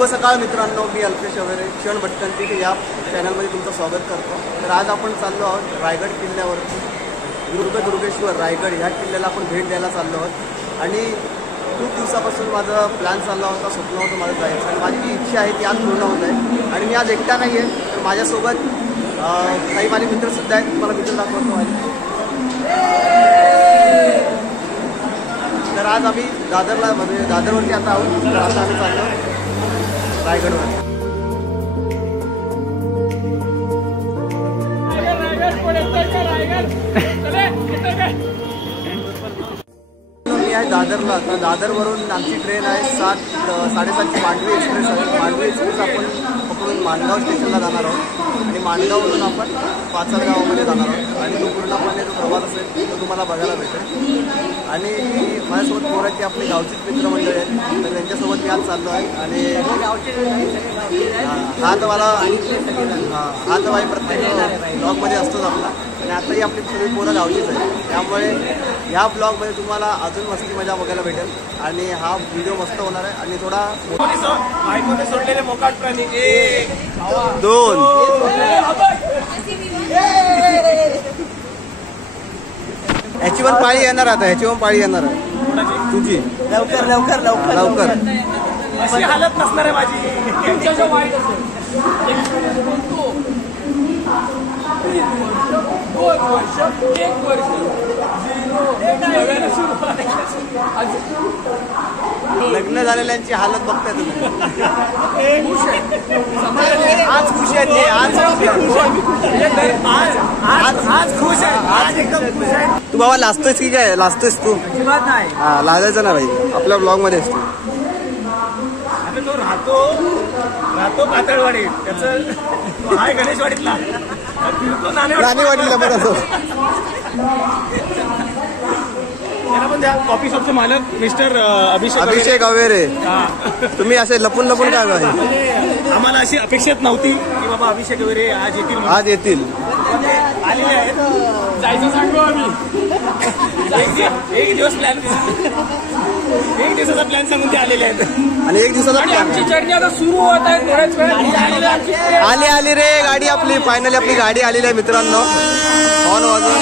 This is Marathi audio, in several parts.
शुभ सकाळ मित्रांनो, मी अल्पेश वगैरे क्षण भटकंती या चॅनलमध्ये तुमचं स्वागत करतो. तर आज आपण चाललो आहोत रायगड किल्ल्यावरती. दुर्गेश्वर रायगड ह्या किल्ल्याला आपण भेट द्यायला चाललो आहोत. आणि खूप दिवसापासून माझा प्लॅन चालला होता, स्वप्न होतं माझं जायचं आणि माझी जी इच्छा आहे ती आज पूर्ण होत आहे. आणि मी आज एकटा नाही आहे, तर माझ्यासोबत काही माझे मित्रसुद्धा आहेत. तुम्हाला मित्र दाखवतो माझे. तर आज आम्ही दादरवरती आता आहोत. तर आता आम्ही चाललो रायगडवर. मी आहे दादरला. तर दादरवरून आमची ट्रेन आहे 7:30ची मांडवी एक्सप्रेस आहे. मांडवी एक्सप्रेस आपण पकडून माणगाव स्टेशनला जाणार आहोत आणि माणगाववरून आपण पाचरगावामध्ये जाणार आहोत. आणि तो पूर्णपणे जो प्रवास असेल तो तुम्हाला बघायला भेटेल. आणि माझ्यासोबत पोराची आपली गावचीच मित्रमंडळी आहेत, तर त्यांच्यासोबत मी आज चाललो आहे. आणि हा तर बाई प्रत्येक ब्लॉगमध्ये असतोच आपला. आणि आताही आपली सगळी पोरं गावचीच आहे, त्यामुळे ह्या ब्लॉगमध्ये तुम्हाला अजून मस्ती मजा बघायला भेटेल. आणि हा व्हिडिओ मस्त होणार आहे. आणि थोडा सोडलेले मोकाट प्राणी 2 ह्याची पण पाळी येणार. आता ह्याची पण पाळी येणार आहे तुझी. लवकर लवकर लवकर लवकर अशी हालत नसणार आहे माझी. लग्न झालेल्यांची हालत बघताय तुम्ही. आज खुश आहेत ते, आज खुश आहे, आज एकदम खुश आहे. तू बाबा लाजतोयस की काय? लाजतोयस तू? हा, लाजायचं ना भाई, आपल्या ब्लॉग मध्ये असतो. आता तो राहतो पातळवाडीत, त्याचं हाय गणेशवाडीतला फिरतो राणीवाडीला बघा तो. त्याला पण त्या कॉफी शॉपचे मालक मिस्टर अभिषेक अवेरे. तुम्ही असे लपून लपून काय आहे? आम्हाला अशी अपेक्षित नव्हती की बाबा अभिषेक अवेरे आज येतील. आज येतील, आलेले आहेत. जायचं सांगू आम्ही. एक दिवसाचा प्लॅन सांगून ते आलेले आहेत. आणि एक दिवसाचा आमची जर्नी आता सुरू होत आहे. थोड्याच वेळ आली रे गाडी आपली. फायनली आपली गाडी आलेली आहे मित्रांनो. हॉर्न वाजवून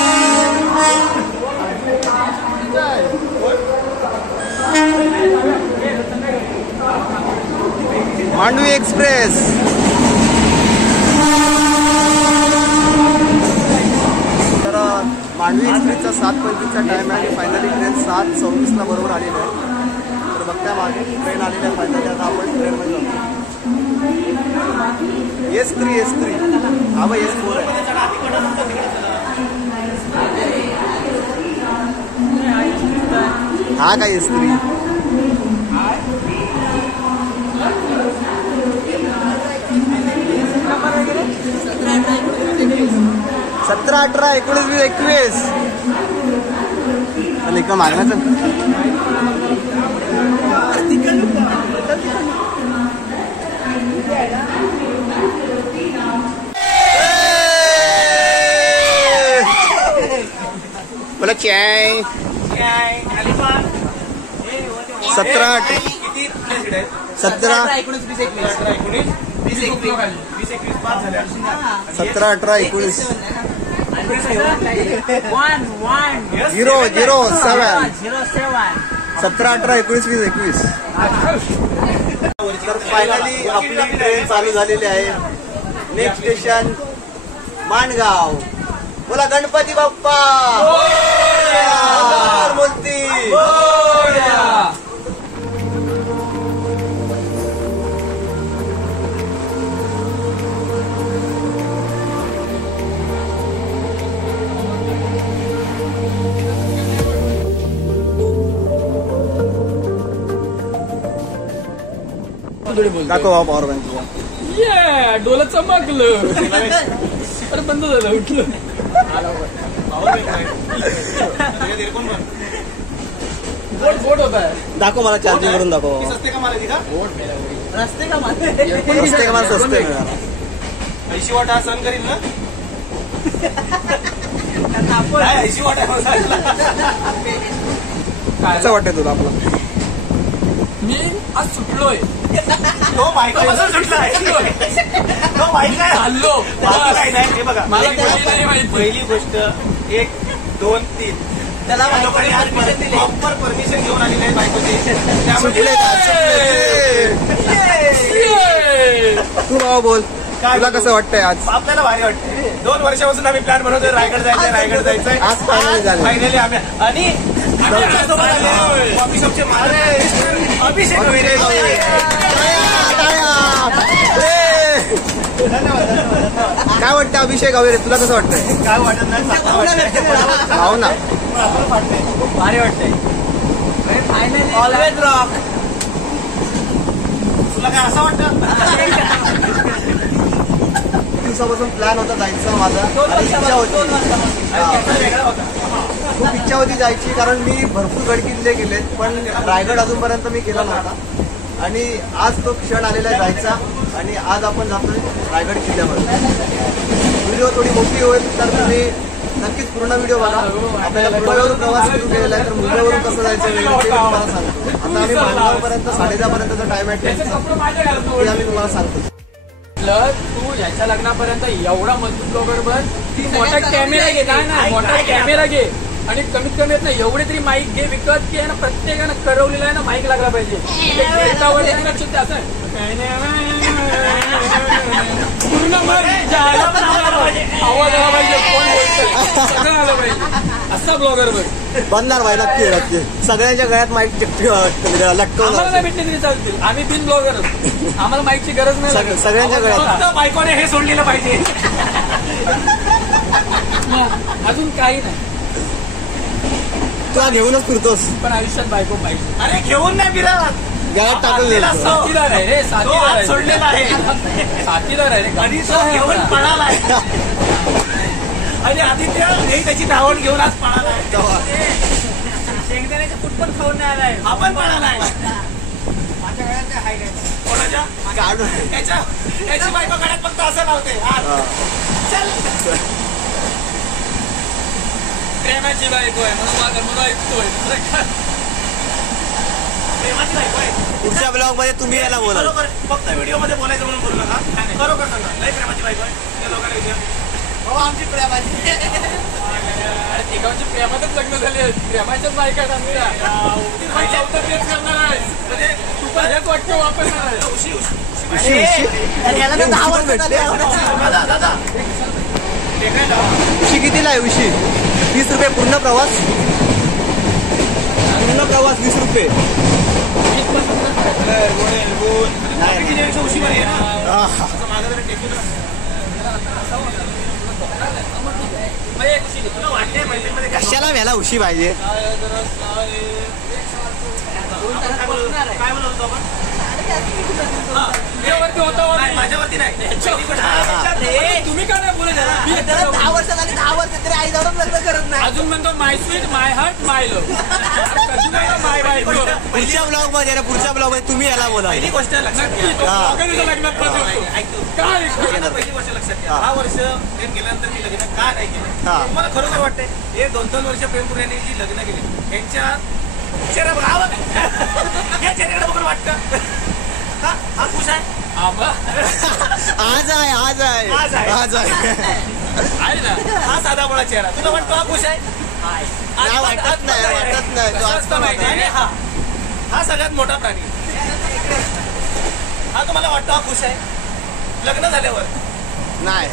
मांडवी एक्सप्रेस. तर मांडवी एक्सप्रेसचा 7:25चा टाइम आहे आणि फायनली ट्रेन 7:26ला बरोबर आलेली आहे. तर बघता मागे ट्रेन आलेली आहे फायनली. आता आपण ट्रेनमध्ये जातो. S3 हा बाई S4 आहे. हा काय S3? सतरा 18 19 20 21 का मागण्याचं. बोला चाय 17 18 19 007 17 18 19 20 21. तर फायनली आपली ट्रेन चालू झालेली आहे. Next station Mangaon. बोला गणपती बाप्पा बोलती. दाखवा पॉवर बँक. डोलं चमकलं. अरे बंद झालं. उठलं. बोट होता है. दाखव मला चार्जिंग करून दाखव. सस्ते का माल आहे का? रस्ते का माल सस्ते. 80 वॉट हा सहन करील ना? 80 वॉट कसं वाटतंय तुला आपलं? मी आज सुटलोय. बायकोपासून सुटलाय तो माहिती आहे चाललो बाकी काही नाही. हे बघा मला काही नाही माहिती. पहिली गोष्ट 1 2 3 त्याला लोकांनी आज प्रॉपर परमिशन घेऊन आलेली आहे बायकोची. सुटले का? तू भाऊ बोल, तुला कसं वाटतंय आज? आपल्याला भारी वाटतंय. 2 वर्षापासून आम्ही प्लॅन बनवतोय रायगड जायचंय. आज फायनल झालं. फायनली आम्ही आणि आमच्यासोबत आले कॉफी शॉपचे मालक अभिषेक वगैरे. काय वाटतं अभिषेक अवेरे, तुला कसं वाटतंय? काय वाटत नाही भाऊ ना भारी वाटतंय. Always rock. तुला काय असं वाटतं? दिवसापासून प्लॅन होता जायचं माझा. इच्छा होती, वेगळा होता. खूप इच्छा होती जायची, कारण मी भरपूर गड किल्ले गेलेत पण रायगड अजूनपर्यंत मी केला नव्हता. आणि आज तो क्षण आलेला आहे जायचा. आणि आज आपण जातोय रायगड किल्ल्यावर. व्हिडिओ थोडी मोठी होईल तर तुम्ही नक्कीच पूर्ण व्हिडिओ बघा. आपल्याला मुंबईवरून प्रवास सुरू केलेला आहे, तर मुंबईवरून कसं जायचं वेगळं ते मी तुम्हाला सांगतो. आता आम्ही माणगावपर्यंत 10:30 पर्यंतचा टाइम आहे ट्रेनचा, ते आम्ही तुम्हाला सांगतो. तू याच्या लग्नापर्यंत एवढा मजबूत ब्लॉगर बन, मोठा कॅमेरा घे. नाही ना, मोठा कॅमेरा घे आणि कमीत कमी येत ना एवढे तरी माईक घे विकत, की ना प्रत्येकानं करवलेला आहे ना माईक लागला पाहिजे. पूर्ण आवाज आला पाहिजे, कोण बोलतंय सगळं आलं पाहिजे. असा ब्लॉगर बन. बनणार भाई, नक्की नक्की. सगळ्यांच्या गळ्यात माईक आम्हाला लटकवणार. नाही भेटले तरी चालतील, आम्ही बिन ब्लॉगर आम्हाला माईकची गरज नाही लागत. सगळ्यांच्या गळ्यात. फक्त बायकोने हे सोडलेलं पाहिजे. अजून काही नाही, तुला घेऊनच फिरतोस. पण आयुष्यात बायको पाहिजे. अरे घेऊन नाही फिरत, गळ्यात टाकून देतो. साथीदार आहे रे, तो साथीदार हात आहे, सोडलेला आहे साथीदार आहे रे. आणि तो घेऊन पळालाय. आणि आदित्य हे त्याची धावण घेऊन आज पळालाय. शेंगदाण्याचे फूट पण खाऊन नाही आलाय, हा पण पळालाय. माझ्या गळ्यात हाय कोणाच्या याची बायको गळ्यात फक्त असं लावते. चल प्रेमाची बायको आहे म्हणून ऐकतोय. प्रेमाची बायको आहे. पुढच्या ब्लॉग मध्ये तुम्ही याला बोला. बरोबर, फक्त व्हिडिओ मध्ये बोलायचं म्हणून बोलू नका. बरोबर सांगा, लय प्रेमाची बायको आहे. त्या लोकांना विचार. हो आमची प्रेमाची. अरे तिघांची प्रेमातच लग्न झाली आहेत, प्रेमाच्याच बायका आहेत आमच्या. तेच करणार आहे म्हणजे तू पण हेच वाक्य वापरणार आहे. उशी उशी कितीला आहे? उशी 20 रुपये पूर्ण प्रवास. पूर्ण प्रवास 20 रुपये. उशी मध्ये कशाला व्याला उशी पाहिजे? काय बोलतो आपण? माझ्यावरती नाही. तुम्ही का नाही बोलत? 10 वर्ष झाली, 10 वर्ष तरी आई जाऊन लग्न करत नाही. अजून म्हणतो माय स्वीट माय हार्ट माय लव्ह. माय बायको. पुढच्या ब्लॉग मध्ये ना, पुढच्या ब्लॉग मध्ये तुम्ही याला बोला. पहिली गोष्ट लक्षात घ्या. लग्नात काय पहिली गोष्ट लक्षात घ्या. 10 वर्ष प्रेम केल्यानंतर मी लग्न का नाही केलं? हा. तुम्हाला खरोखर वाटतंय हे 2-2 वर्ष प्रेमपुऱ्याने जी लग्न केली यांच्या चेहरा बघा, या चेहऱ्याकडे बघून वाटतं हा खुश आहे. आज आहे, आज आहे, आज आहे. आज आहे. आहे ना. हा साधा बोळा चेहरा तुला वाटतो हा खुश आहे. नाही, वाटत नाही, वाटत नाही. तो आज पण माहिती आहे. हा सगळ्यात मोठा प्राणी. हा तुम्हाला वाटतो हा खुश आहे लग्न झाल्यावर? नाही.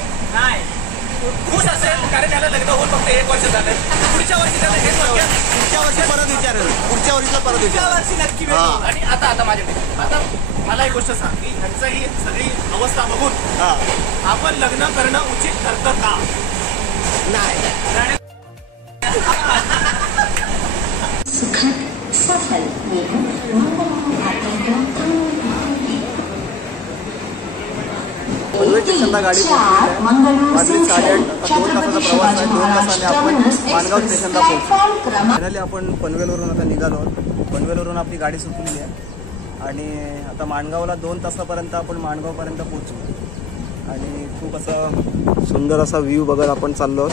खुश असेल कारण त्याला लग्न होऊन फक्त 1 वर्ष झालंय. पुढच्या वर्षी त्याला हेच वाक्य. पुढच्या वर्षी परत विचारेल. पुढच्या वर्षीला परत पुढच्या विचारेल. वर्षी नक्की हा. भेटू. आणि आता माझ्याकडे आता मला एक गोष्ट सांग की ह्यांचं ही सगळी अवस्था बघून हा. आपण लग्न करणं उचित ठरतं का? नाही. सुखद सफल रेल्वे स्टेशनला गाडी पोहोचली आहे. रात्री 8:30 आता 2 तासाचा प्रवास आहे. 2 तासाने आपण माणगाव स्टेशनला पोहोचलो. फायनली आपण पनवेलवरून आता निघालो आहोत. पनवेलवरून आपली गाडी सुटलेली आहे आणि आता माणगावला 2 तासापर्यंत आपण माणगावपर्यंत पोहोचू. आणि खूप असा सुंदर असा व्ह्यू बघत आपण चाललो आहोत.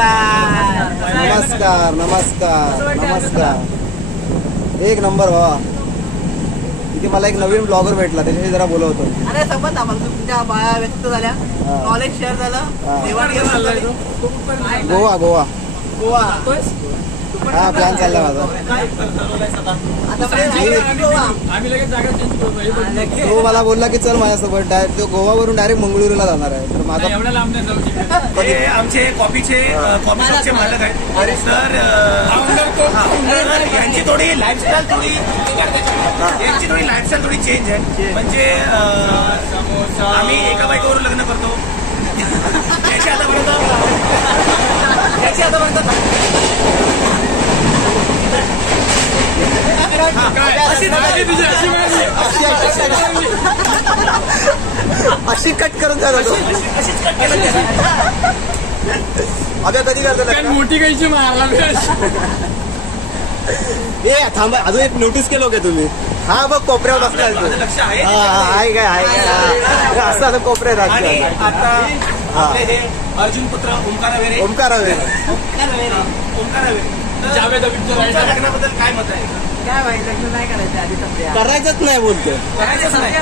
नमस्कार नमस्कार नमस्कार. एक नंबर बाबा. इथे मला एक नवीन ब्लॉगर भेटला, त्याच्याशी जरा बोलवतो. अरे संबंध आम्हाला तुमच्या बाया व्यक्त झाल्या, नॉलेज शेअर झालं, देवाणघेवाण झाली. गोवा गोवा गोवा हा प्लॅन चालला माझा. आता गोवा. आम्ही लगेच जागा चेंज करू. तो मला बोलला की चल माझ्यासोबत. डायरेक्ट तो गोवावरून डायरेक्ट मंगळुरूला जाणार आहे. तर माझा एवढ्या लांब नाही जाऊ शकत. हे आमचे कॉफी शॉपचे मालक आहेत. तर यांची थोडी लाईफस्टाईल थोडी चेंज आहे. म्हणजे आम्ही एका बायकोवर लग्न करतो. याची आतापर्यंत अशी कट करून जातो. आता कधी करतो मोठी काहीची मारला. ए थांबा, अजून एक नोटीस केलं का तुम्ही? हा बघ कोपऱ्यावर असतात. लक्ष आहे. आहे काय असं आता कोपऱ्यात आणि आता आपले हे अर्जुन पुत्र ओंकार अवेरे. ओंकार अवेरे. जावेद पिक्चर तुमच्या लग्नाबद्दल काय मत आहे? काय माहिती लग्न नाही करायचं आधी सध्या. करायचंच नाही बोलतो. करायचंच नाही.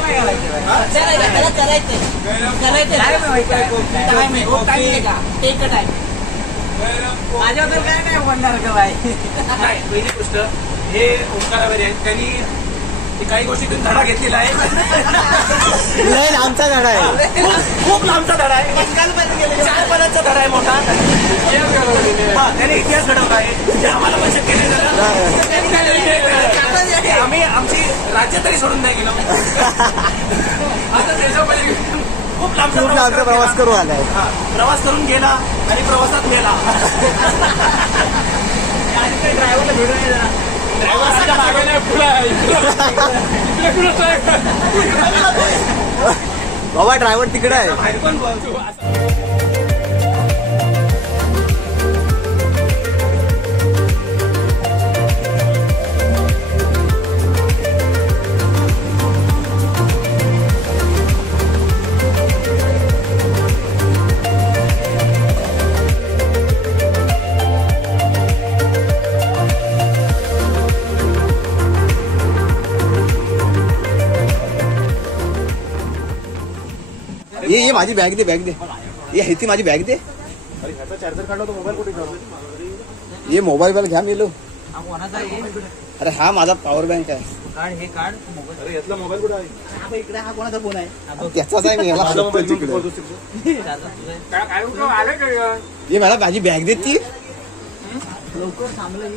माझ्याबद्दल काय नाही बोलणार का बाई. नाही, पहिली गोष्ट हे ओंकार अवेरे आहेत. त्यांनी काही गोष्टीतून धडा घेतलेला आहे. नाही आमचा धडा आहे. खूप लांबचा धडा आहे. 4 पदांचा धडा आहे मोठा. त्याने इतिहास घडवला आहे. जे आम्हाला पण शक्य नाही झालं. आम्ही आमची राज्य तरी सोडून नाही गेलो. आता त्याच्यामध्ये खूप लांबचा प्रवास करू आलाय. प्रवास करून गेला आणि प्रवासात मेला. ड्रायव्हरला भेटून नाही जरा. बाबा ड्रायव्हर तिकडे आहे. बाहेर पण बघ. ये माझी बॅग दे ये ती माझी बॅग दे. चार्जर काढला तो मोबाईल कुठे ठेवला? ये मोबाईल घ्या मी लो. अरे हा माझा पॉवर बँक आहे. हे कार्ड अरे यातला मोबाईल कुठे आहे? इकडे हा कोणाचा फोन आहे? त्याचाच आहे. मी याला शोधतोय तिकडे. ये मला माझी बॅग देती. लवकर थांबलं.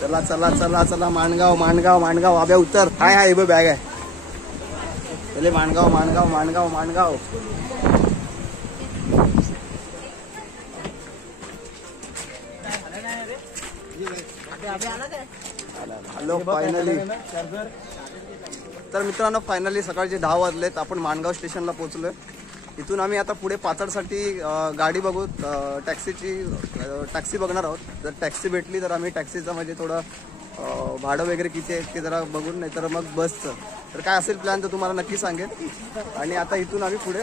चला चला चला चला माणगाव माणगाव माणगाव. आब्या उतर. हाय हाय बॅग आहे. पहिले माणगाव माणगाव माणगाव माणगाव. Hello finally. तर मित्रांनो फायनली सकाळचे 10 वाजलेत. आपण माणगाव स्टेशनला पोहोचलोय. इथून आम्ही आता पुढे पाचडसाठी गाडी बघू. टॅक्सी बघणार आहोत. जर टॅक्सी भेटली तर आम्ही टॅक्सीचं म्हणजे थोडं भाडं वगैरे किती आहे ते जरा बघून, नाही तर मग बसचं. तर काय असेल प्लॅन तर तुम्हाला नक्की सांगेन. आणि आता इथून आम्ही पुढे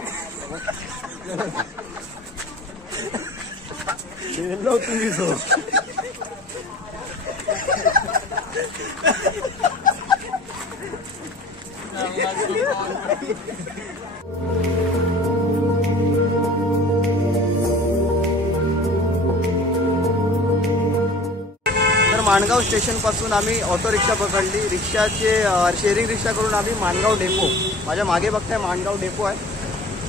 तुम्ही माणगाव स्टेशन पासून आम्ही ऑटो रिक्षा पकडली. रिक्षाचे शेअरिंग रिक्षा करून आम्ही माणगाव डेपो, माझ्या मागे बघताय माणगाव डेपो आहे,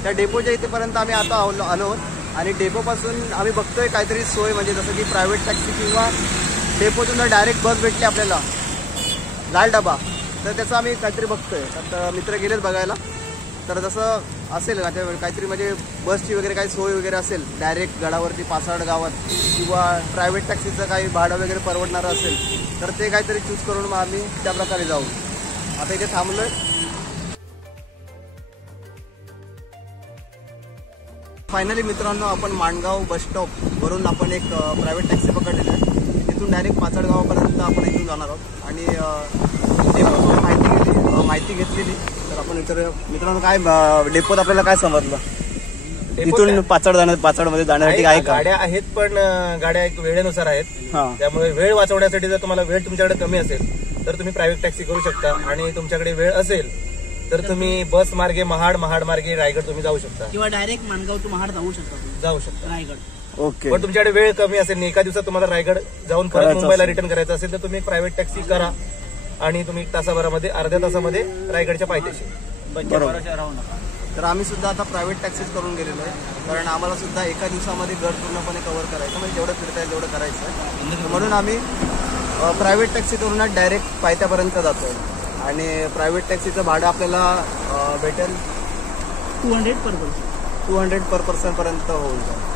त्या डेपोच्या इथेपर्यंत आम्ही आता आलो आहोत. आणि डेपोपासून आम्ही बघतोय काहीतरी सोय, म्हणजे जसं की प्रायव्हेट टॅक्सी किंवा डेपोतून जर डायरेक्ट बस भेटली आपल्याला लाल डबा, तर त्याचं आम्ही काहीतरी बघतोय. तर मित्र गेलेत बघायला. तर जसं असेल काहीतरी म्हणजे बसची वगैरे काही सोय वगैरे असेल डायरेक्ट गडावरती पाचाड गावात, किंवा प्रायव्हेट टॅक्सीचं काही भाडं वगैरे परवडणारं असेल तर ते काहीतरी चूज करून मग आम्ही त्या प्रकारे जाऊ. आता इथे थांबलोय. फायनली मित्रांनो आपण माणगाव बस स्टॉपवरून आपण एक प्रायव्हेट टॅक्सी पकडलेली आहे. तिथून डायरेक्ट पाचाड गावापर्यंत आपण इथून जाणार आहोत. आणि डेपोची माहिती घेतलेली. तर आपण मित्रांनो काय डेपोत आपल्याला काय समजलं? इथून पाचडमध्ये जाण्यासाठी आहे का? गाड्या आहेत, पण गाड्या एक वेळेनुसार आहेत. हा. त्यामुळे वेळ वाचवण्यासाठी जर तुम्हाला वेळ तुमच्याकडे कमी असेल तर तुम्ही प्रायव्हेट टॅक्सी करू शकता, आणि तुमच्याकडे वेळ असेल तर तुम्ही बस मार्गे महाड मार्गे रायगड तुम्ही जाऊ शकता, किंवा डायरेक्ट माणगाव टू महाड जाऊ शकता रायगड. ओके. पण तुमच्याकडे वेळ कमी असेल आणि एका दिवसात तुम्हाला रायगड जाऊन परत करायचं मुंबईला असेल. रिटर्न करायचं असेल तर तुम्ही एक प्रायव्हेट टॅक्सी करा आणि तुम्ही अर्ध्या तासामध्ये रायगडच्या पायथ्याशी. बरोबर. तर आम्ही सुद्धा आता प्रायव्हेट टॅक्सीच करून गेलेलो आहे, कारण आम्हाला सुद्धा एका दिवसामध्ये गड पूर्णपणे कव्हर करायचं, म्हणजे जेवढं फिरता येईल तेवढं करायचं आहे. म्हणून आम्ही प्रायव्हेट टॅक्सी करूनच डायरेक्ट पायथ्यापर्यंत जातोय. आणि प्रायव्हेट टॅक्सीचं भाडं आपल्याला भेटेल 200 पर पर्सन पर्यंत होऊन जाईल.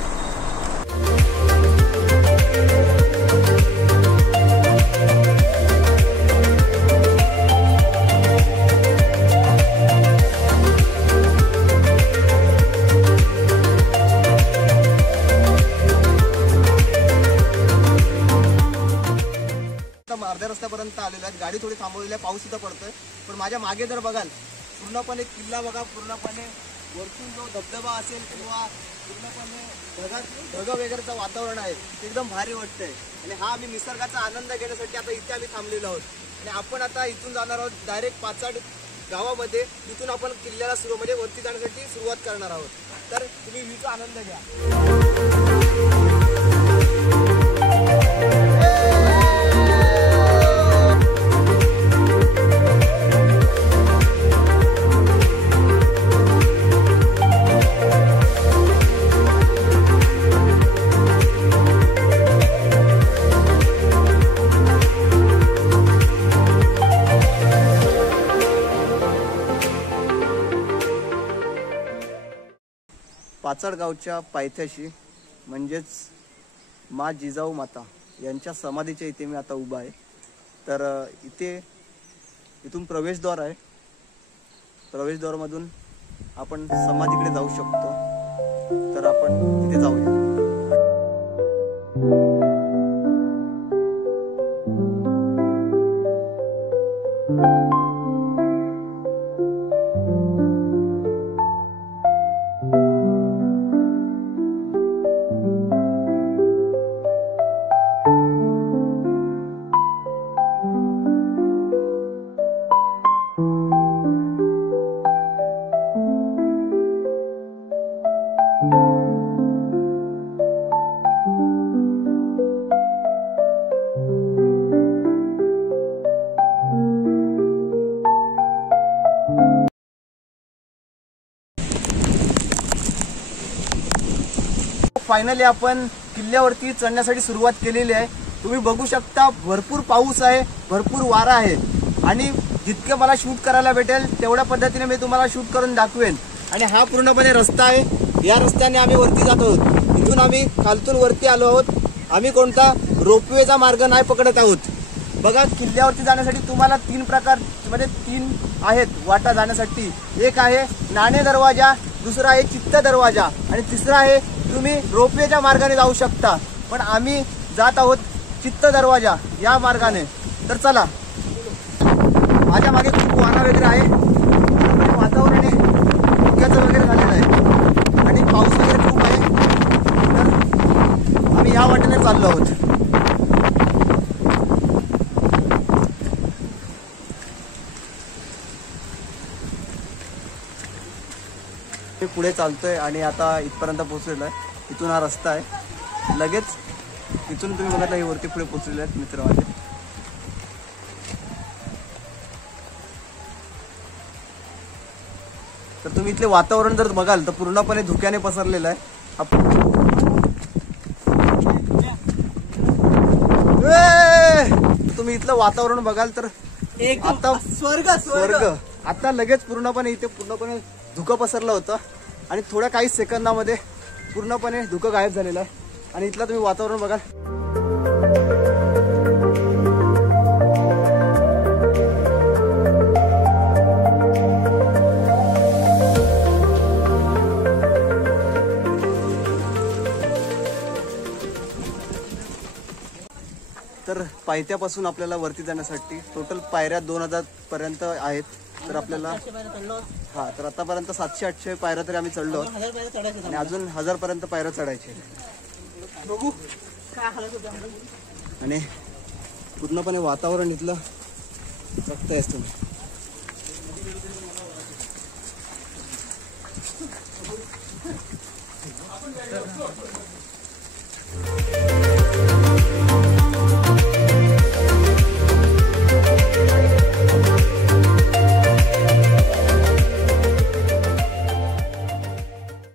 अर्ध्या रस्त्यापर्यंत आलेलो आहे. गाडी थोडी थांबवलेली आहे, पाऊस सुद्धा पडतोय. पण माझ्या मागे जर बघाल पूर्णपणे किल्ला बघा, पूर्णपणे वरतून जो धबधबा असेल किंवा पूर्णपणे ढग वगैरेचं वातावरण आहे ते एकदम भारी वाटतंय. आणि हा आम्ही निसर्गाचा आनंद घेण्यासाठी आता इथे आम्ही थांबलेलो आहोत. आणि आपण आता इथून जाणार आहोत डायरेक्ट पाचाड गावामध्ये. तिथून आपण किल्ल्याला म्हणजे वरती जाण्यासाठी सुरुवात करणार आहोत. तर तुम्ही व्ह्यूचा आनंद घ्या. पाचड गावच्या पायथ्याशी म्हणजेच मा जिजाऊ माता यांच्या समाधीच्या इथे मी आता उभा आहे. तर इथून प्रवेशद्वार आहे. प्रवेशद्वारमधून आपण समाधीकडे जाऊ शकतो. तर आपण तिथे जाऊया. फायनली आपण किल्ल्यावरती चढण्यासाठी सुरुवात केलेली आहे. तुम्ही बघू शकता भरपूर पाऊस आहे, भरपूर वारा आहे. आणि जितके मला शूट करायला भेटेल तेवढ्या पद्धतीने मी तुम्हाला शूट करून दाखवेन. आणि हा पूर्णपणे रस्ता आहे. या रस्त्याने आम्ही वरती जात आहोत. इथून आम्ही खालतून वरती आलो आहोत. आम्ही कोणता रोपवेचा मार्ग नाही पकडत आहोत. बघा, किल्ल्यावरती जाण्यासाठी तुम्हाला 3 आहेत वाटा जाण्यासाठी. एक आहे नाणे दरवाजा, दुसरा आहे चित्त दरवाजा आणि तिसरा आहे तुम्ही रोपवेच्या मार्गाने जाऊ शकता. पण आम्ही जात आहोत चित्त दरवाजा या मार्गाने. तर चला. माझ्या मागे खूप वारा वगैरे आहे, वातावरण आहे धुक्याचं वगैरे झालेलं आहे आणि पाऊस वगैरे खूप आहे. तर आम्ही या वाटेने चाललो आहोत. पुढे चालतोय आणि आता इथपर्यंत पोहोचलेलो आहे. इथून हा रस्ता आहे. लगेच इथून तुम्ही बघा हे वरती पुढे पोहोचलेले आहेत मित्र माझे. तर तुम्ही इथले वातावरण जर बघाल तर पूर्णपणे धुक्याने पसरलेलं आहे. तुम्ही इथलं वातावरण बघाल तर आता स्वर्ग. आता लगेच पूर्णपणे इथे पूर्णपणे धुकं पसरलं होतं आणि थोड्या काही सेकंदामध्ये पूर्णपणे धुकं गायब झालेलं आहे. आणि इथलं तुम्ही वातावरण बघाल. तर पायथ्यापासून आपल्याला वरती जाण्यासाठी टोटल पायऱ्या 2000 पर्यंत आहेत. तर आपल्याला हा तर आतापर्यंत 700-800 पायऱ्या तरी आम्ही चढलो आहोत 1000 पायऱ्या चढायचं आणि अजून 1000 पर्यंत पायऱ्या चढायचे. बघू काय हालत होतं. आणि पूर्णपणे वातावरण इथलं बघतायच तुम्ही.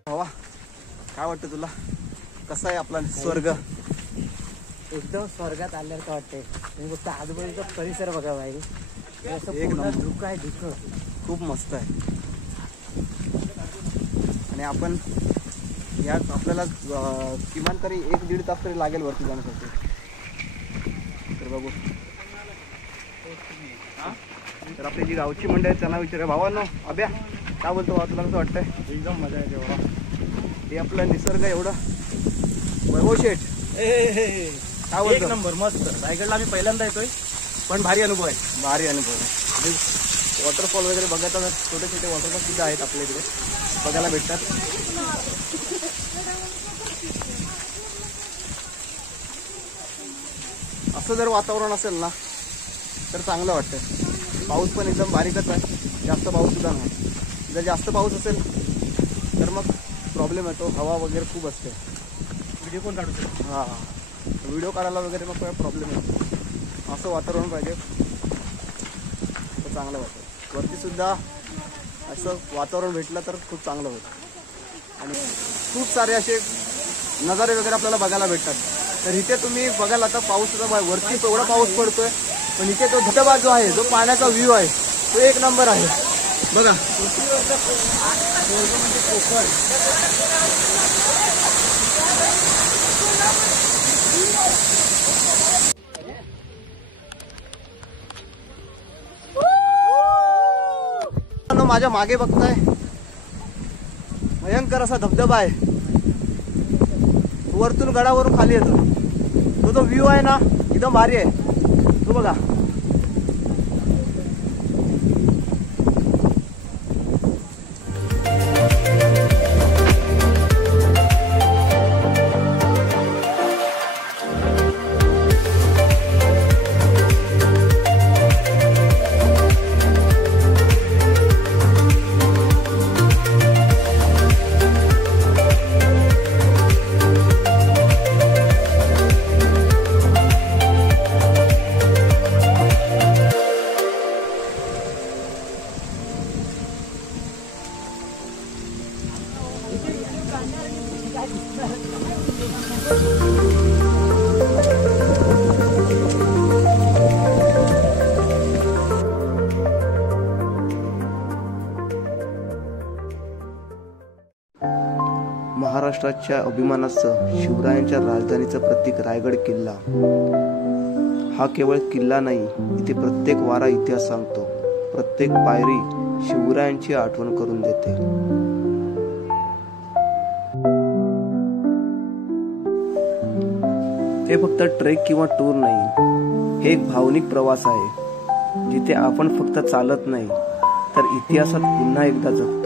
भावा काय वाटतं तुला, कसा आहे आपला स्वर्ग? एकदम स्वर्गात आल्यासारखं वाटतंय. तुम्ही फक्त आजूबाजूचा परिसर बघा भाई. एक नंबर. धुकं आहे धुकं. खूप मस्त आहे. आणि आपण यात आपल्याला किमान तरी 1-1.5 तास तरी लागेल वरती जाण्यासाठी. तर बघू. तर आपली जी गावची मंडळी आहेत त्यांना विचारूया. भावांनो, अभ्या काय बोलतो भावा, तुला कसं वाटतंय? एकदम मजा येते बाबा. हे आपलं निसर्ग एवढं. वैभव शेठ काय एक बोलतो? नंबर मस्त. रायगडला आम्ही पहिल्यांदा येतोय पण भारी अनुभव आहे. भारी अनुभव आहे. आणि वॉटरफॉल वगैरे बघायचा तर छोटे छोटे वॉटरफॉल सुद्धा आहेत आपल्या इकडे बघायला भेटतात. असं जर वातावरण असेल ना तर चांगलं वाटतं. पाऊस पण एकदम बारीकच आहे, जास्त पाऊस सुद्धा नाही. जर जास्त पाऊस असेल तर मग प्रॉब्लेम येतो, हवा वगैरे खूप असते. व्हिडिओ पण काढू शकतो. हां, व्हिडिओ काढायला वगैरे मग काय प्रॉब्लेम येतो. असं वातावरण पाहिजे तर चांगलं वाटतं. वरतीसुद्धा असं वातावरण भेटलं तर खूप चांगलं होतं. आणि खूप सारे असे नजारे वगैरे आपल्याला बघायला भेटतात. तर इथे तुम्ही बघाल आता पाऊस सुद्धा वरती एवढा पाऊस पडतोय पण इथे तो धबधबा जो आहे, जो पाण्याचा व्ह्यू आहे तो एक नंबर आहे बघा. माझ्या मागे बघताय भयंकर असा धबधबा आहे. वरतून गडावरून खाली येतो. तो जो व्ह्यू आहे ना एकदम भारी आहे. तो बघा. महाराष्ट्राच्या अभिमानाचं, शिवरायांच्या राजधानीचं प्रतीक रायगड किल्ला. हा केवळ किल्ला नाही, इथे प्रत्येक वारा इतिहास सांगतो. प्रत्येक पायरी शिवरायांची आठवण करून देते. हे फक्त ट्रेक किंवा टूर नाही, हे एक भावनिक प्रवास आहे जिथे आपण फक्त चालत नाही तर इतिहासात पुन्हा एकदा जगतो.